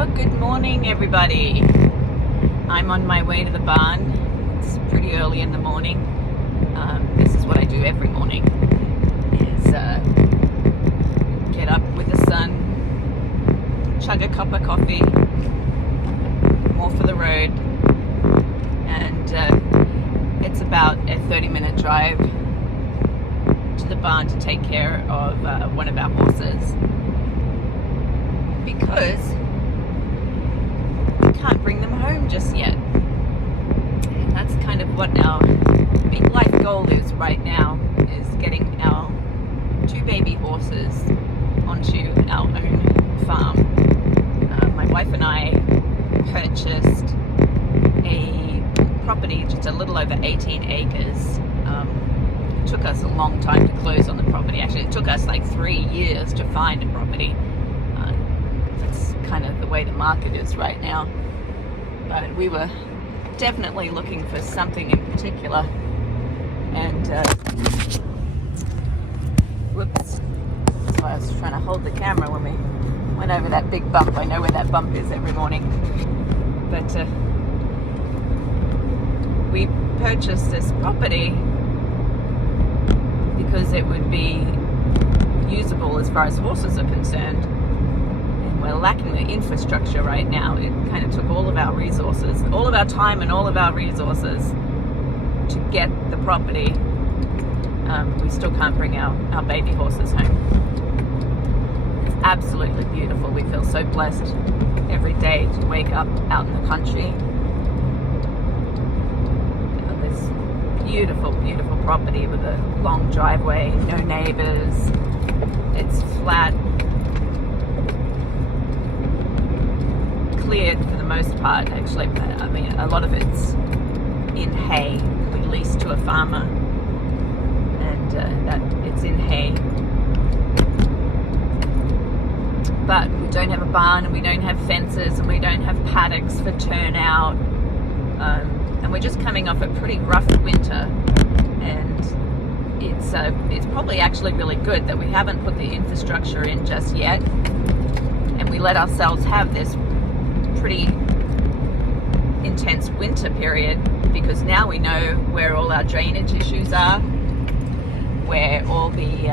Well, good morning, everybody. I'm on my way to the barn. It's pretty early in the morning. This is what I do every morning, is get up with the sun, chug a cup of coffee, off for the road, and it's about a 30-minute drive to the barn to take care of one of our horses, because we can't bring them home just yet. And that's kind of what our big life goal is right now, is getting our 2 baby horses onto our own farm. My wife and I purchased a property just a little over 18 acres. It took us a long time to close on the property. Actually, it took us like 3 years to find a property. That's kind of the way the market is right now. But we were definitely looking for something in particular. And whoops. So I was trying to hold the camera when we went over that big bump. I know where that bump is every morning. But we purchased this property because it would be usable as far as horses are concerned. And we're lacking the infrastructure right now. It kind of took all of our resources, all of our time and all of our resources to get the property. We still can't bring our baby horses home. It's absolutely beautiful. We feel so blessed every day to wake up out in the country. Beautiful, beautiful property with a long driveway, no neighbors. It's flat, cleared for the most part, actually. I mean, a lot of it's in hay. We lease to a farmer, and that it's in hay. But we don't have a barn, and we don't have fences, and we don't have paddocks for turnout. And we're just coming off a pretty rough winter, and it's probably actually really good that we haven't put the infrastructure in just yet, and we let ourselves have this pretty intense winter period, because now we know where all our drainage issues are, where all the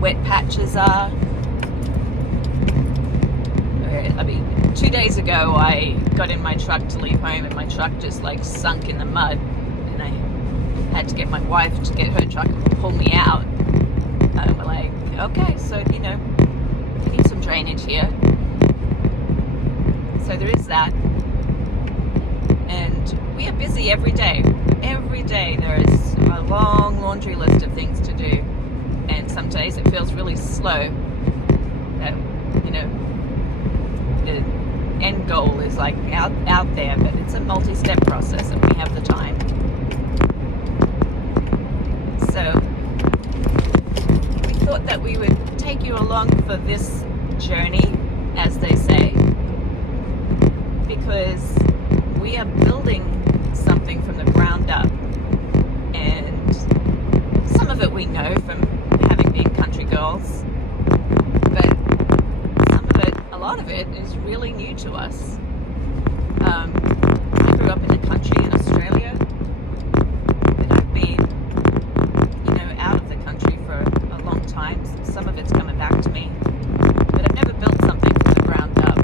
wet patches are. I mean, 2 days ago I got in my truck to leave home, and my truck just like sunk in the mud, and I had to get my wife to get her truck and pull me out. And we're like, okay, so we need some drainage here. So there is that. And we are busy every day. Every day there is a long laundry list of things to do. And some days it feels really slow. That, the end goal is like out there, but it's a multi-step process, and we have the time. So we thought that we would take you along for this journey, as they say, because we are building something from the ground up, and some of it we know from having been country girls, but a lot of it is really new to us. I grew up in the country in Australia, but I've been, out of the country for a long time. Some of it's coming back to me, but I've never built something from the ground up.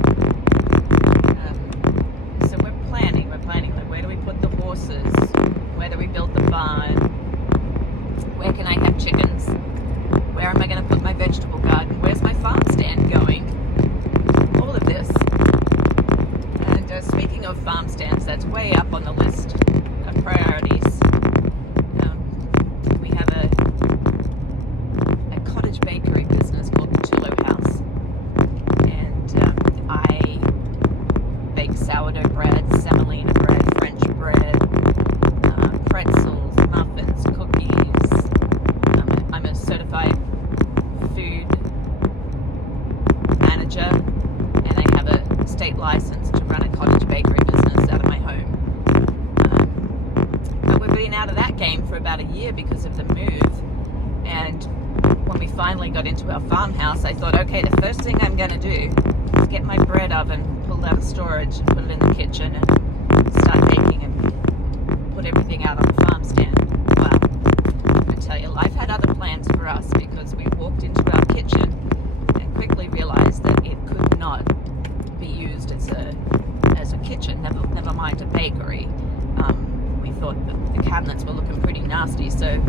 So we're planning like, where do we put the horses? Where do we build the barn? Where can I have chickens? Where am I going to put my vegetable garden? Where's my farm stand going? All of this. And speaking of farm stands, that's way up on the list of priorities. We have a cottage bakery business called Tullo House, and I bake sourdough bread, semolina bread, French bread, pretzels, muffins, cookies. I'm a certified food manager, and I have a state license to run a cottage bakery business out of my home. But we've been out of that game for about a year because of the move, and when we finally got into our farmhouse, I thought, okay, the first thing I'm going to do is get my bread oven pulled out of storage and put it in the kitchen and start baking and put everything out on the farm stand. Well, I tell you, life had other plans for us, because we walked into our kitchen and quickly realized that it could not be used as a kitchen, never mind a bakery. We thought that the cabinets were looking pretty nasty, so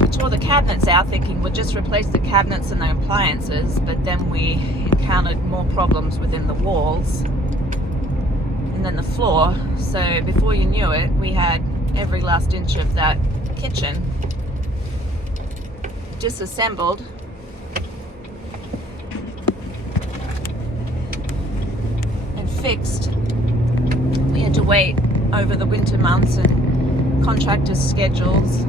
we tore the cabinets out thinking we'd just replace the cabinets and the appliances, but then we encountered more problems within the walls and then the floor. So before you knew it, we had every last inch of that kitchen disassembled and fixed. We had to wait over the winter months and contractors' schedules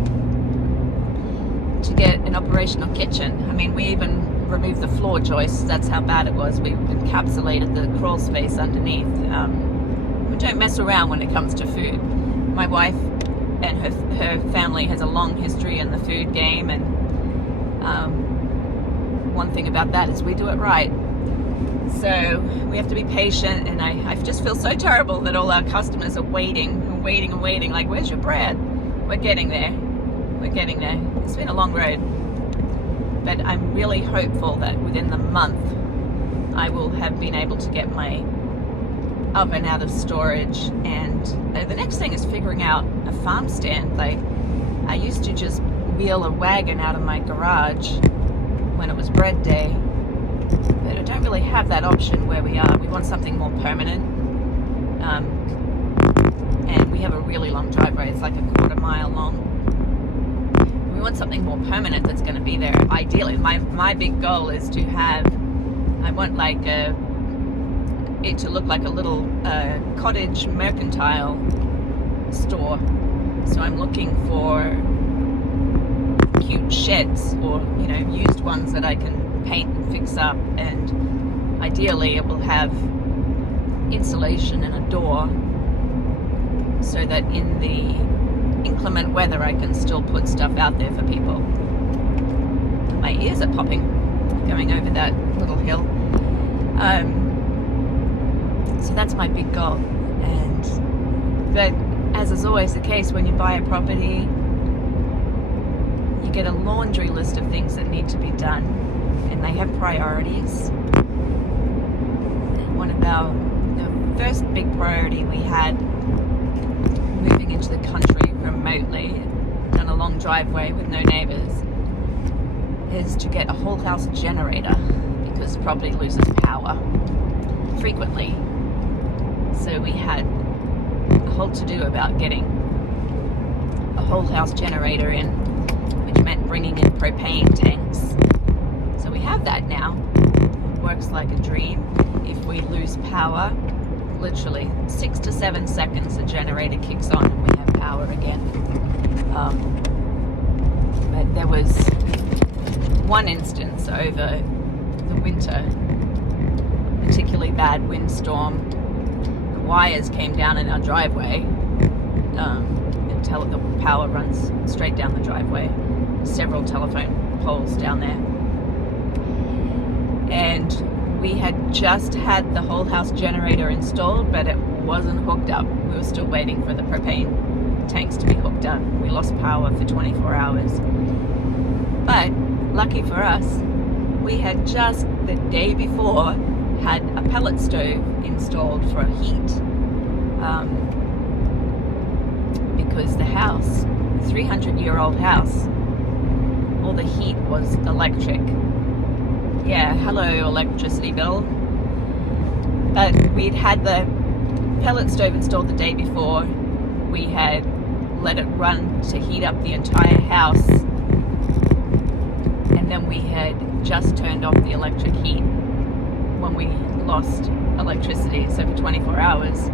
to get an operational kitchen. I mean, we even removed the floor joists. That's how bad it was. We encapsulated the crawl space underneath. We don't mess around when it comes to food. My wife and her family has a long history in the food game, and one thing about that is we do it right. So we have to be patient, and I just feel so terrible that all our customers are waiting. Like, where's your bread? We're getting there. It's been a long road, but I'm really hopeful that within the month I will have been able to get my oven out of storage. And the next thing is figuring out a farm stand. Like, I used to just wheel a wagon out of my garage when it was bread day, but I don't really have that option where we are. We want something more permanent, and we have a really long driveway. It's like a quarter-mile long. We want something more permanent that's going to be there. Ideally, my big goal is to have, I want like it to look like a little cottage mercantile store. So I'm looking for cute sheds, or used ones that I can paint and fix up, and ideally it will have insulation and a door, so that in the inclement weather I can still put stuff out there for people. My ears are popping going over that little hill. So that's my big goal. But as is always the case when you buy a property, you get a laundry list of things that need to be done, and they have priorities. One of the first big priority we had moving into the country remotely, down a long driveway with no neighbors, is to get a whole house generator, because the property loses power frequently. So we had a whole to-do about getting a whole house generator in, which meant bringing in propane tanks. So we have that now. It works like a dream. If we lose power, literally 6 to 7 seconds the generator kicks on and we have power again. But there was one instance over the winter, particularly bad windstorm. The wires came down in our driveway. The power runs straight down the driveway, several telephone poles down there, and we had just had the whole house generator installed, but it wasn't hooked up. We were still waiting for the propane tanks to be hooked up. We lost power for 24 hours. But lucky for us, we had just the day before had a pellet stove installed for heat, because the house, the 300-year-old house, all the heat was electric. Yeah, hello electricity bill. But we'd had the pellet stove installed the day before. We had let it run to heat up the entire house, and then we had just turned off the electric heat when we lost electricity. So for 24 hours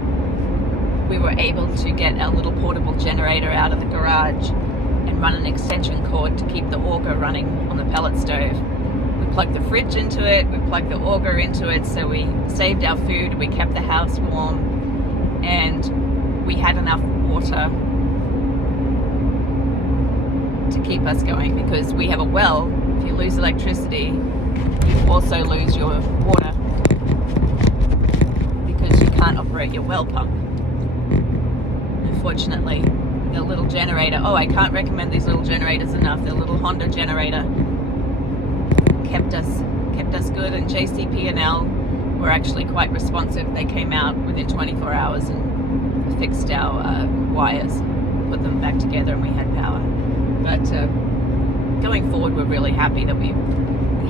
we were able to get our little portable generator out of the garage and run an extension cord to keep the auger running on the pellet stove. We plugged the fridge into it, we plugged the auger into it, so we saved our food, we kept the house warm, and we had enough water to keep us going, because we have a well you lose electricity, you also lose your water because you can't operate your well pump. Unfortunately, the little generator, I can't recommend these little generators enough. The little Honda generator kept us good, and JCP&L were actually quite responsive. They came out within 24 hours and fixed our wires, put them back together, and we had power. But going forward, we're really happy that we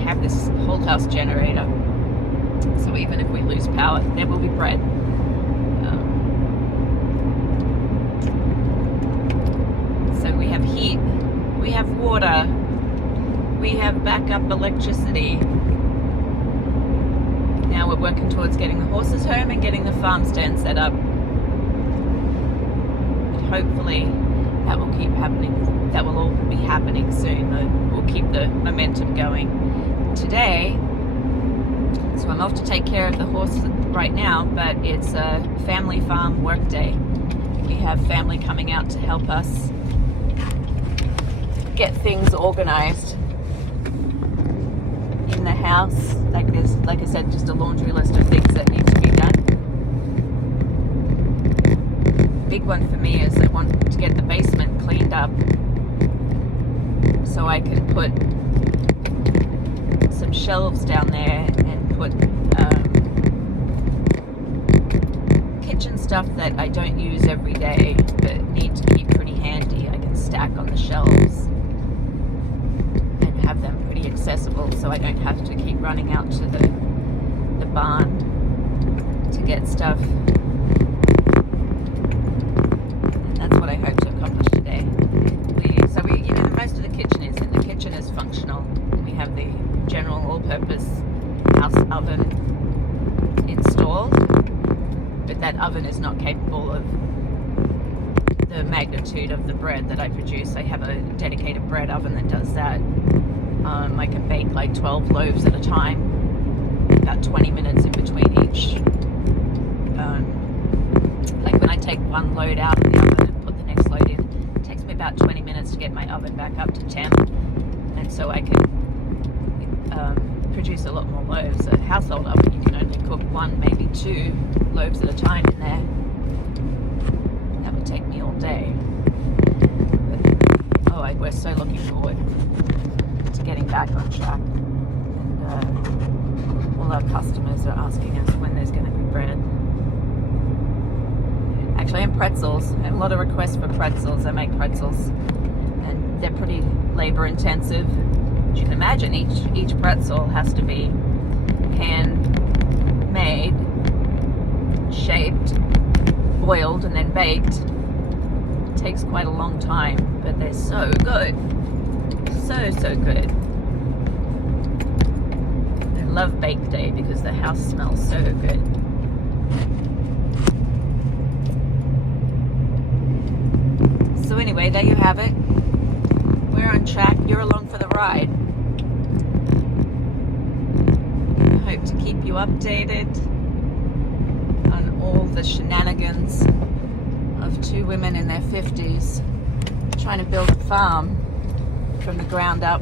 have this whole house generator. So even if we lose power, there will be bread. So we have heat, we have water, we have backup electricity. Now we're working towards getting the horses home and getting the farm stand set up. But hopefully that will keep happening. That will all be happening soon. We'll keep the momentum going. Today, so I'm off to take care of the horses right now, but it's a family farm work day. We have family coming out to help us get things organized in the house. Like I said, just a laundry list of things that need to be done. Big one for me is I want to get the basement cleaned up so I can put some shelves down there and put kitchen stuff that I don't use every day but need to keep pretty handy. I can stack on the shelves and have them pretty accessible so I don't have to keep running out to the barn to get stuff. And that's what I hope to accomplish today. Most of the kitchen is in. The kitchen is functional. We have the general all-purpose house oven installed, but that oven is not capable of the magnitude of the bread that I produce. I have a dedicated bread oven that does that. I can bake like 12 loaves at a time, about 20 minutes in between each. Like when I take one load out of the oven and put the next load in, it takes me about 20 minutes to get my oven back up to temp, and so I can produce a lot more loaves. A household oven, you can only cook one, maybe 2 loaves at a time in there. That would take me all day. But, we're so looking forward to getting back on track. And all our customers are asking us when there's going to be bread. Actually, and pretzels. I have a lot of requests for pretzels. I make pretzels, and they're pretty labor intensive. As you can imagine, each pretzel has to be hand-made, shaped, boiled, and then baked. It takes quite a long time, but they're so good. So good. I love bake day because the house smells so good. So anyway, there you have it. We're on track. You're along for the ride. I hope to keep you updated on all the shenanigans of 2 women in their 50s trying to build a farm from the ground up.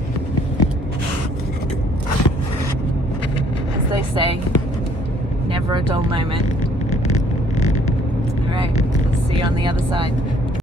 As they say, never a dull moment. All right, we'll see you on the other side.